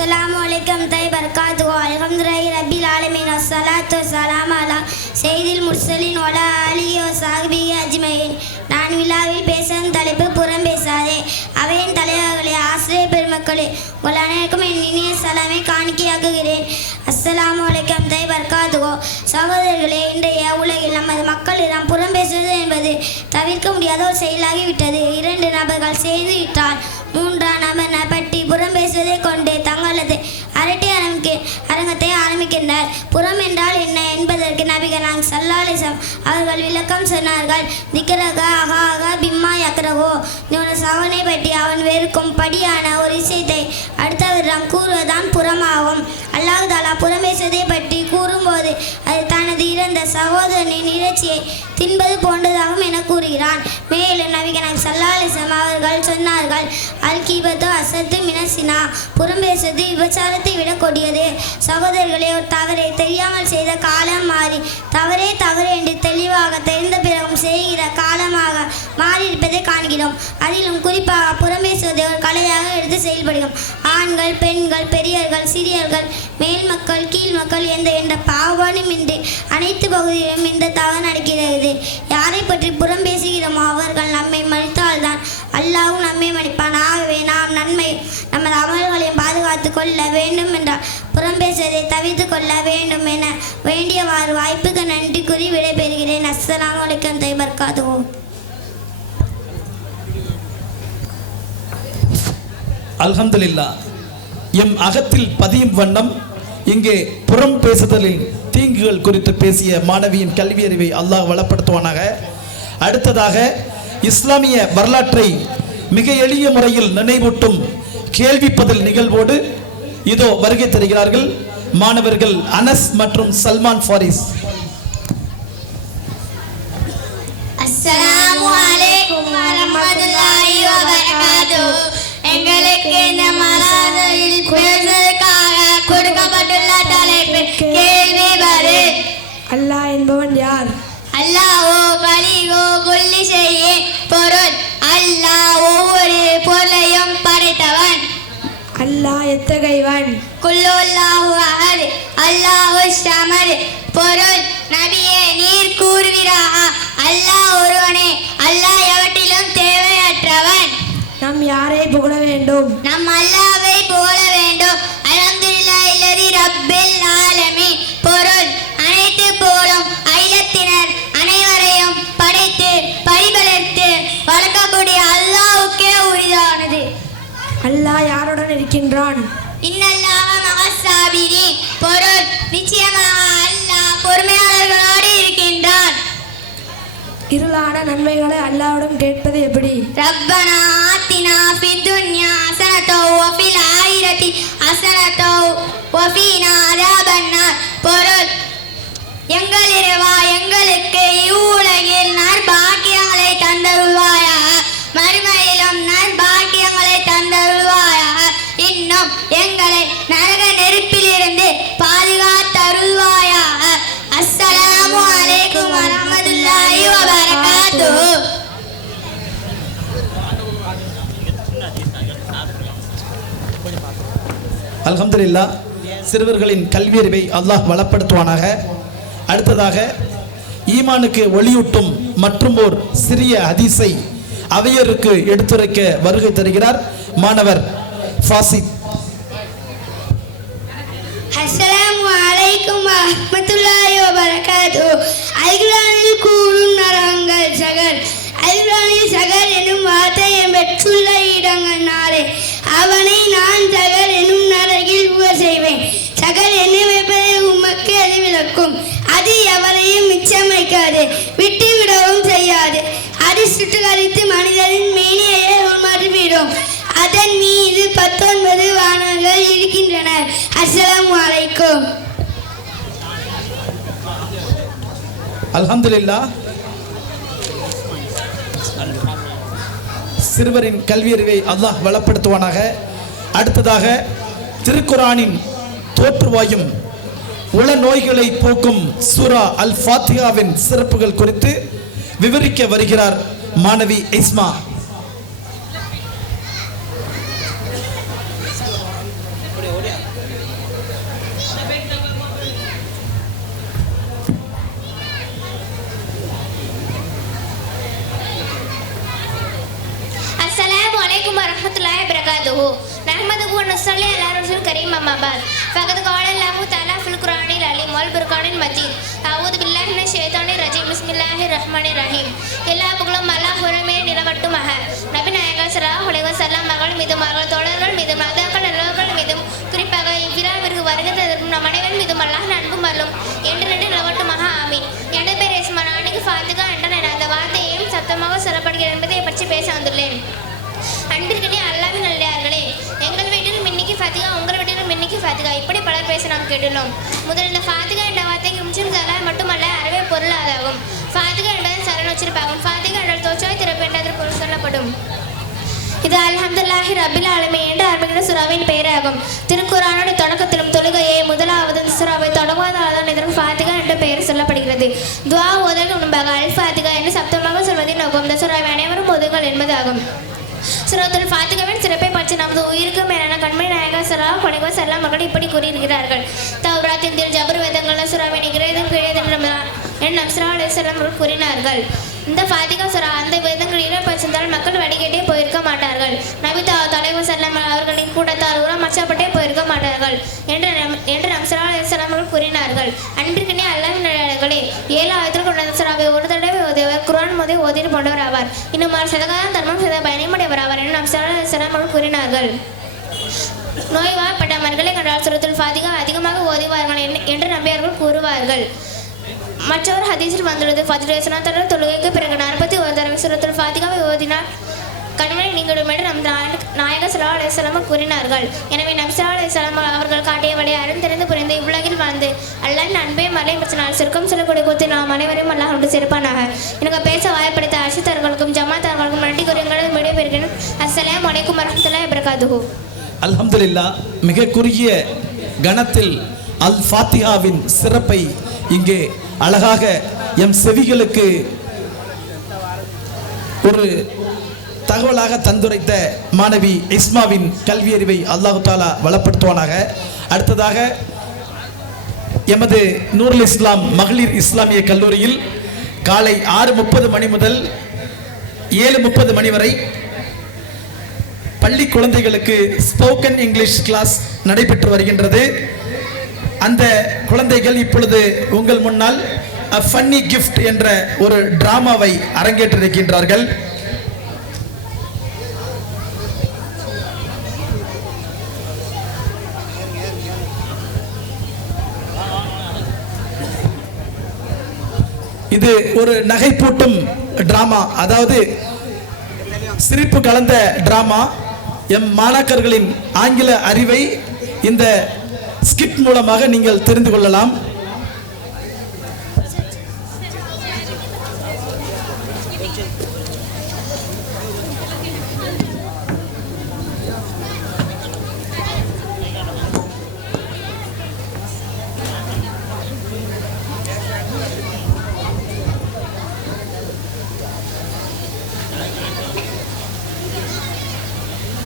Assalamualaikum warahmatullahi wabarakatuh. Alhamdulillahi rabbil alamin wassalatu wassalamu ala sayyidil mursalin wa ala alihi wa sahbihi ajmain. நான் விழாவில் பேசும் தலைப்பு புறம் பேசாதே. அவையின் தலைவர்களே, ஆசிரியர் பெருமக்களே, உங்கள் அனைவருக்கும் என் இனிய சலாமை காணிக்கையாக்குகிறேன். அஸ்ஸலாமு அலைக்கும் வரஹ்மத்துல்லாஹி. சகோதரர்களே, இன்றைய உலகில் நமது மக்களிடம் புறம் பேசுவது என்பது தவிர்க்க முடியாத ஒரு செயலாகிவிட்டது. 2 நபர்கள் சேர்ந்து விட்டால் 3ஆம் நபர் பற்றி புறம் பேசுவதை கொண்டு தங்களது அரங்கத்தை ஆரம்பிக்கின்றனர். புறம் என்றால் என்ன என்பதற்கு நபிகள் நாயகம் ஸல்லல்லாஹு அலைஹி வஸல்லம் அவர்கள் விளக்கம் சொன்னார்கள். திக்ரக அஹாக பிம்மா யக்ரஹோ, சவனை பற்றி அவன் வெறுக்கும் படியான ஒரு விஷயத்தை அடுத்தவரிடம் கூறுவதுதான் புறமாகும். அல்லாஹ் தஆலா புறம் பேசுவதை பற்றி கூறும்போது அது தனது இறந்த சகோதரனின் இறைச்சியை தின்பது போன்றதாகும் என கூறுகிறான். மேலும் நபிகள் நாயகம் ஸல்லல்லாஹு அலைஹி வஸல்லம் அவர்கள் சொன்னார்கள், அல் கீபத்து அஸத்து மினஸினா, புறம் பேசுவது விபச்சாரத்தை விட கொடியது. சகோதரர்களே, ஒரு தவறை தெரியாமல் செய்த காலம் மாறி தவறே தவறு என்று தெளிவாக தெரிந்த பிறகும் செய்கிற காலமாக மாறியிருப்பதை காண்கிறோம். அதிலும் குறிப்பாக புறம் பேசுவதை ஒரு கலையாக எடுத்து செயல்படுகிறோம். ஆண்கள், பெண்கள், பெரியவர்கள், சிறியர்கள், மேல் மக்கள், கீழ் மக்கள் என்ற பாகுபாடுமின்றி அனைத்து பகுதியிலும் இந்த தவறு நடக்கிறது. யாரை பற்றி புறம் பேசுகிறோமோ அவர்கள் நம்மை மன்னித்தால்தான் அல்லாஹ்வும் நம்மை மன்னிப்பான். ஆகவே நாம் நமது அமல்களையும் பாதுகாத்து கொள்ள வேண்டும் என்றால் புறம் பேசுவதை தவிர்த்து கொள்ள வேண்டும் என வேண்டியவாறு வாய்ப்புக்கு நன்றி கூறி விடைபெறுகிறேன். அஸ்ஸலாமு அலைக்கும் வரஹ்மத்துல்லாஹி. அல்ஹம்துலில்லாஹ். எம் அகத்தில் பதியும் வண்ணம் இங்கே புறம் பேசுதலின் தீங்குகள் குறித்து பேசிய மாணவியின் கல்வியறிவை அல்லாஹ் வளப்படுத்துவானாக. அடுத்ததாக இஸ்லாமிய வரலாற்றை மிக எளிய முறையில் நினைவூட்டும் கேள்வி பதில் நிகழ்வோடு இதோ வருகை தருகிறார்கள் மாணவர்கள் அனஸ் மற்றும் சல்மான் ஃபாரிஸ். அஸ்ஸலாமு அலைக்கும் வரஹ்மத்துல்லாஹி வபரகாத்துஹு. எங்களுக்கு இந்த மலரில் பேசுவதற்காக கொடுக்கப்பட்டுள்ள தலைப்பு கேள்வி பதில். அல்லாஹ் என்பவன் யார்? அல்லாஹ் கலிகோ குல்லி ஷைஇ, பொருள் அல்லாஹ் ஒவ்வொரு பொருளையும் படைத்தவன். அல்லாஹ் எத்தகையவன்? குல்லுல்லாஹு அஹத், அல்லாஹு ஸமத், பொருள் நபியே நீர் கூறுவீராக, அல்லாஹ் ஒருவனே, அல்லாஹ் எவற்றிலும் தேவையற்றவன். நாம் யாரை புகழ வேண்டும்? நம் அல்லாஹ்வை புகழ வேண்டும். அல்ஹம்துலில்லாஹி அல்லதி ரப்பில் ஆலமீன், பொருள் அனைத்து புகழும் அகிலத்தினர் அனைவரையும் படைத்து பரிபாலித்து வளர்க்கக்கூடிய அல்லாஹ்வுக்கே உரித்தானது. அல்லாஹ் யாருடன் இருக்கின்றான்? இன்னல்லாஹ மஅஸ்ஸாபிரீன், பொருள் நிச்சயமாக அல்லாஹ் பொறுமையாளர்களோடு இருக்கின்றான். இருளான நன்மைகளை அல்லாஹ்விடம் கேட்பது எப்படி? ரப்பனா ஆத்தினா ஃபித் துன்யா ஹஸனத்தன் வ ஃபில் ஆகிரத்தி ஹஸனத்தன் வ கீனா அஸாபன்னார், பொருள் எங்கள் இறைவா, எங்களுக்கு இவ்வுலகில் நற்பாக்கியங்களை தந்தருள்வாயாக, மறுமையிலும் நற்பாக்கியங்களை தந்தருள்வாயாக, இன்னும் எங்களை நரக நெருப்பிலிருந்து பாதுகாத்தருள்வாயாக. அஸ்ஸலாமு அலைக்கும் வரஹ்மத்துல்லாஹி வபரகாத்துஹு. அல்ஹம்துலில்லாஹ். சிறுவர்களின் கல்வியறிவை அல்லாஹ் வளப்படுத்துவானாக. அடுத்ததாக ஈமானுக்கு ஒளியூட்டும் மற்றும் ஓர் சிறிய ஹதீஸை அவையருக்கு எடுத்துரைக்க வருகை தருகிறார் மாணவர் ஃபாசித். அஸ்ஸலாமு அலைக்கும் வரஹ்மத்துல்லாஹி வபரகாத்துஹு. அல்குர்ஆனில் கூறும் நரகங்கள் சகர். அல்குர்ஆனில் சகர் எனும் வார்த்தையை பெற்றுள்ள இடங்கள் 4. அவனை நான் சகர் எனும் நரகில் புக செய்வேன். சகர் என்னவென்பதை உமக்கு அது விளக்கும். அது எவரையும் மிச்சம் வைக்காது, விட்டுவிடவும் செய்யாது. அது சுட்டுக்கரித்து மனிதரின் மேனியை உமர்விடும். அதன் மீது 19 வானங்கள் இருக்கின்றனர். அஸ்ஸலாமு அலைக்கும். அல்ஹம்துலில்லாஹ். சிறுவரின் கல்வியறிவை அல்லாஹ் வளப்படுத்துவானாக. அடுத்ததாக திருக்குரானின் தோற்றுவாயும் உள நோய்களை போக்கும் சூரா அல் ஃபாத்திஹாவின் சிறப்புகள் குறித்து விவரிக்க வருகிறார் மாணவி இஸ்மா. أما بعد فقد قال الله تعالى في القرآن العليم والفرقان المجيد أعوذ بالله من الشيطان الرجيم بسم الله الرحمن الرحيم எல்லா புகழும் அல்லாஹ் ஒருவனே நிலவட்டுமாக நபி நாயகம் ஸல்லல்லாஹு அலைஹி வஸல்லம் மகள் மீதும் அவர்கள் தோழர்கள் மீதும் மாதாக்கள் நல்லவர்கள் மீதும் குறிப்பாக இவ்விழாவிற்கு வருகை தரும் நம் அனைவரின் மீதும் அல்லாஹ் அன்பும் அருளும் என்று நிலவட்டுமாக ஆமீன். எனது பேர் எஸ்மா. நாளைக்கு ஃபாத்திகா என்ற அந்த வார்த்தையையும் சத்தமாக சொல்லப்படுகிறது என்பதை பற்றி பேச வந்துள்ளேன். அன்பிற்கனே அல்லாஹ்வின் நல்லடியார்களே, எங்கள் வீட்டிலும் இன்னைக்கு ஃபாத்திகா, உங்கள் வீட்டிலும் இன்னைக்கு ஃபாத்திகா, இப்படி பலர் பேச நாம் கேட்டுள்ளோம். முதல் இந்த ஃபாத்திகா என்ற வார்த்தைக்கு முஸ்லிம் சலால் மட்டுமல்ல அறவே பொருள் அதாகும். ஃபாத்திகா என்பது சரண் உச்சரிப்பாகும். ஃபாத்திகா என்றால் தோற்றாய் திறப்பு என்று பொருள் சொல்லப்படும். இது அல்ஹம்துலில்லாஹி ரப்பில் ஆலமீன் என்ற ஆரம்பிக்கிற சூராவின் பெயராகும். திருக்குர்ஆனுடைய தொடக்கத்திலும் தொழுகையை முதலாவது சூராவை தொடங்குவதால் இதற்கு ஃபாத்திகா என்ற பெயர் சொல்லப்படுகிறது. துஆ ஓதல் முன்பாக அல் ஃபாத்திகா என்று சப்தமாக சொல்வதின் நோக்கம் இந்த சூராவை அனைவரும் ஓதுங்கள் என்பதாகும். சூரத்துல் ஃபாத்திகாவின் சிறப்பை பற்றி நமது உயிருக்கு மேலான கண்மணி நாயகம் ஸல்லல்லாஹு அலைஹி வஸல்லம் அவர்கள் இப்படி கூறியிருக்கிறார்கள். தௌராத், இன்ஜீல், ஜபூர் வேதங்கள் சூராவை நிகழ்தும் கிடையாது என்று நபி ஸல்லல்லாஹு அலைஹி வஸல்லம் அவர்கள் கூறினார்கள். இந்த ஃபாத்திகா சூரா அந்த வேதங்கள் இடம்பெற்றிருந்தால் மக்கள் வடிகட்டே போயிருக்க மாட்டார்கள். நபி தலைவர் செல்லம் அவர்களின் கூட்டத்தால் உரமச்சப்பட்டே போயிருக்க மாட்டார்கள் என்று நபி ஸல்லல்லாஹு அலைஹி வஸல்லம் அவர்கள் கூறினார்கள். அன்பிற்கனே அல்லாஹ்வின் நல்லடியார்களே, 7 ஆயத்தில் கொண்ட சூராவை ஒரு தடவை ஓதியவர் குர்ஆன் முதல் ஓதிட்டு போன்றவர் ஆவார். இன்னும் சதகாதான் தர்மம் செய்த பயணமுடையவர் ஆவார் என்று நபி ஸல்லல்லாஹு அலைஹி வஸல்லம் அவர்கள் கூறினார்கள். நோய்வாய்ப்பட்ட மக்களை கண்டால் சூரத்துல் ஃபாத்திகா அதிகமாக ஓதுவார்கள் என்று நம்பியவர்கள் கூறுவார்கள். மற்றொரு ஹதீஸில் வந்துள்ளது, ஃபஜ்ர் வசனத்தோட தொழுகைக்கு பிறகு 41 தடவை சூரத்துல் ஃபாத்திகாவை ஓதினால் கண்மணி நீங்களும் என்று நம் நாயகர் ஸல்லல்லாஹு அலைஹி வஸல்லம் கூறினார்கள். எனவே நபி ஸல்லல்லாஹு அலைஹி வஸல்லம் அவர்கள் காட்டிய வழியை அறிந்திருந்து புரிந்து இவ்வுலகில் வாழ்ந்து அல்லாஹ்வின் அன்பை மலை பற்றினால் சுருக்கம் சொல்லக்கூடிய கூத்து நாம் அனைவரையும் அல்லாஹ் ஒன்று சேர்ப்பானாக. எனக்கு பேச வாய்ப்படுத்த அர்ஷிதர்களுக்கும் ஜமாத்தார்களுக்கும் நன்றி கூறுங்கள். விடைபெறுகிறேன். அஸ்ஸலாமு அலைக்கும் வரஹ்மத்துல்லாஹி வபரகாத்துஹு. அல்ஹம்துலில்லாஹ். மிக குறுகிய கணத்தில் அல் ஃபாத்திஹாவின் சிறப்பை இங்கே அழகாக எம் செவிகளுக்கு ஒரு தகவலாக தந்துரைத்த மாணவி இஸ்மாவின் கல்வியறிவை அல்லாஹு தாலா வளப்படுத்துவானாக. அடுத்ததாக எமது நூருல் இஸ்லாம் மகளிர் இஸ்லாமிய கல்லூரியில் காலை 6:30 மணி முதல் 7:30 மணி வரை பள்ளி குழந்தைகளுக்கு ஸ்போக்கன் இங்கிலீஷ் கிளாஸ் நடைபெற்று வருகின்றது. அந்த குழந்தைகள் இப்பொழுது உங்கள் முன்னால் A Funny Gift என்ற ஒரு டிராமாவை அரங்கேற்றிருக்கின்றார்கள். இது ஒரு நகைப்பூட்டும் டிராமா, அதாவது சிரிப்பு கலந்த டிராமா. எம் மாணாக்கர்களின் ஆங்கில அறிவை இந்த ஸ்கிட் மூலமாக நீங்கள் தெரிந்து கொள்ளலாம்.